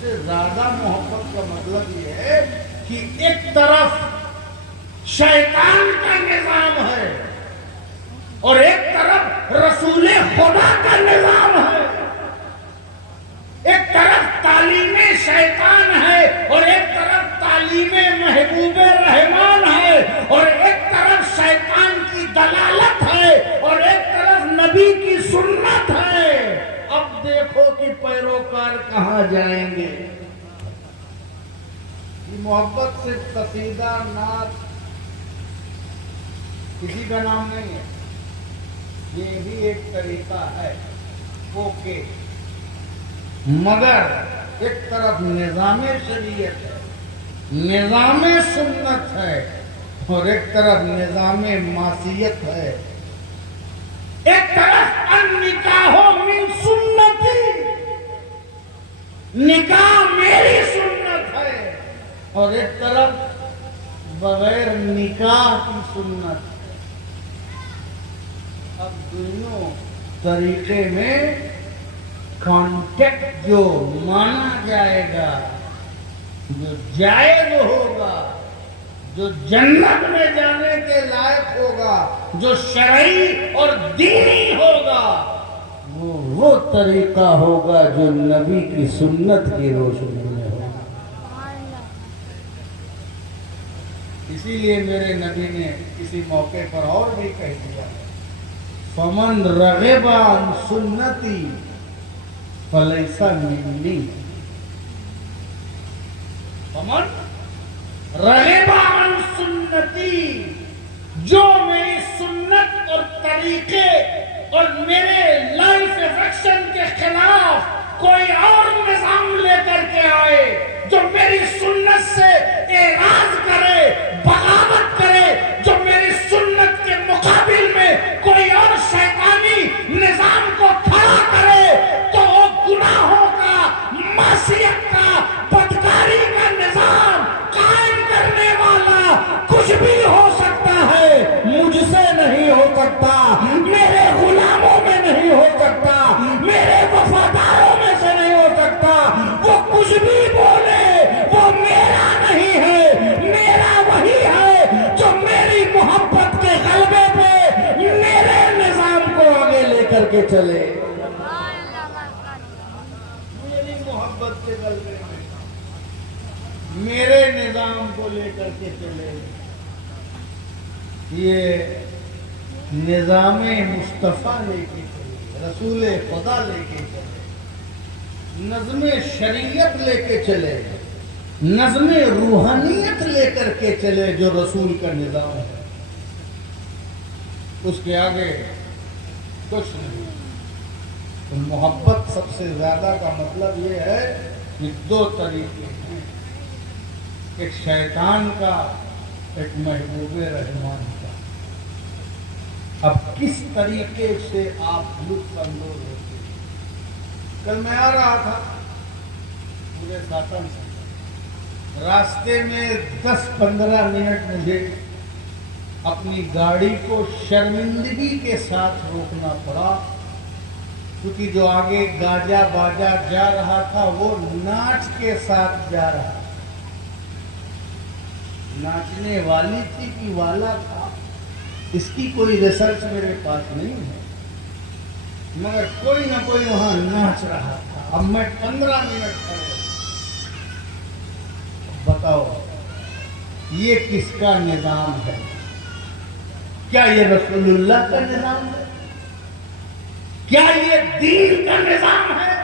سے زیادہ محبت کا مطلب یہ ہے کہ ایک طرف شیطان کا نظام ہے اور ایک طرف رسول خدا کا نظام ہے، ایک طرف تعلیم شیطان ہے اور ایک طرف تعلیم محبوب رحمان ہے، اور ایک طرف شیطان کی دلالت ہے اور ایک طرف نبی کی سنت ہے۔ اب دیکھو کہ پیروکار کہاں جائیں گے۔ یہ محبت صرف قصیدہ نعت کسی کا نام نہیں ہے، یہ بھی ایک طریقہ ہے اوکے، مگر ایک طرف نظام شریعت ہے، نظام سنت ہے، اور ایک طرف نظام معصیت ہے۔ ایک طرف النکاح من سنتی، نکاح میری سنت ہے، اور ایک طرف بغیر نکاح کی سنت۔ اب دونوں طریقے میں کانٹیکٹ جو مانا جائے گا، جو جائز ہوگا، جو جنت میں جانے کے لائق ہوگا، جو شرعی اور دینی ہوگا، وہ طریقہ ہوگا جو نبی کی سنت کی روشنی میں ہوگا۔ اسی لیے میرے نبی نے کسی موقع پر اور بھی کہہ دیا، فمن رغب عن سنتی فلیس منی، فمن رغب عن سنتی، جو میری سنت اور طریقے اور میرے لائف افیکشن کے خلاف کوئی اور نظام لے کر کے آئے، جو میری سنت سے اعراض کرے، بغاوت کرے، جو میری سنت کے مقابل میں کوئی اور شیطانی نظام کو کھڑا کرے، تو وہ گناہوں کا، معصیت کا، بدکاری کا نظام قائم کرنے والا کچھ بھی ہو سکتا ہے، مجھ سے نہیں ہو سکتا، میرے غلاموں میں نہیں ہو سکتا، میرے وفاداروں میں سے نہیں ہو سکتا۔ وہ کچھ بھی بولے وہ میرا نہیں ہے، میرا وہی ہے جو میری محبت کے غلبے پہ میرے نظام کو آگے لے کر کے چلے، میری محبت کے غلبے میں میرے نظام کو لے کر کے چلے۔ یہ نظام مصطفیٰ لے کے چلے، رسول خدا لے کے چلے، نظم شریعت لے کے چلے، نظم روحانیت لے کر کے چلے، جو رسول کا نظام ہے، اس کے آگے کچھ نہیں۔ تو محبت سب سے زیادہ کا مطلب یہ ہے کہ دو طریقے ہیں، ایک شیطان کا، ایک محبوب رحمان کا۔ اب کس طریقے سے آپ لطف اندوز ہوتے ہیں؟ کل میں آ رہا تھا پورے ساتن سے، راستے میں 10-15 منٹ مجھے اپنی گاڑی کو شرمندگی کے ساتھ روکنا پڑا، کیونکہ جو آگے گاجا باجا جا رہا تھا وہ ناچ کے ساتھ جا رہا تھا، ناچنے والی تھی کہ والا تھا، اس کی کوئی ریسرچ میرے پاس نہیں ہے، مگر کوئی نہ کوئی وہاں ناچ رہا تھا۔ اب میں 15 منٹ کھڑے، بتاؤ یہ کس کا نظام ہے؟ کیا یہ رسول اللہ کا نظام ہے؟ کیا یہ دین کا نظام ہے؟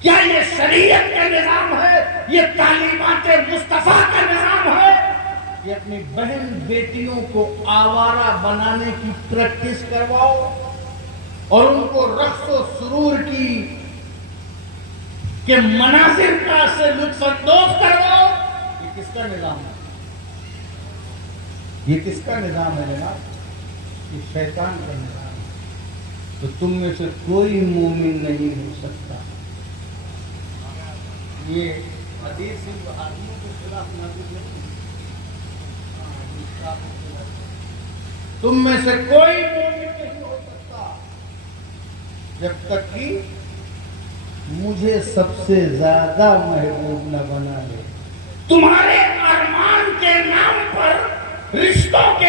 کیا یہ شریعت کا نظام ہے؟ یہ تعلیمات مصطفیٰ کا نظام ہے؟ یہ اپنی بہن بیٹیوں کو آوارہ بنانے کی پریکٹس کرواؤ اور ان کو رقص و سرور کے مناظر کا سے لطف اندوز کرواؤ؟ یہ کس کا نظام ہے؟ یہ کس کا نظام ہے جناب؟ یہ شیطان کا نظام ہے۔ تو تم میں سے کوئی مومن نہیں ہو سکتا۔ یہ حدیث آدمیوں کے خلاف نازل نہیں، تم میں سے کوئی مومن نہیں ہو سکتا جب تک کہ مجھے سب سے زیادہ محبوب نہ بنا لے. تمہارے ارمان کے نام پر رشتوں کے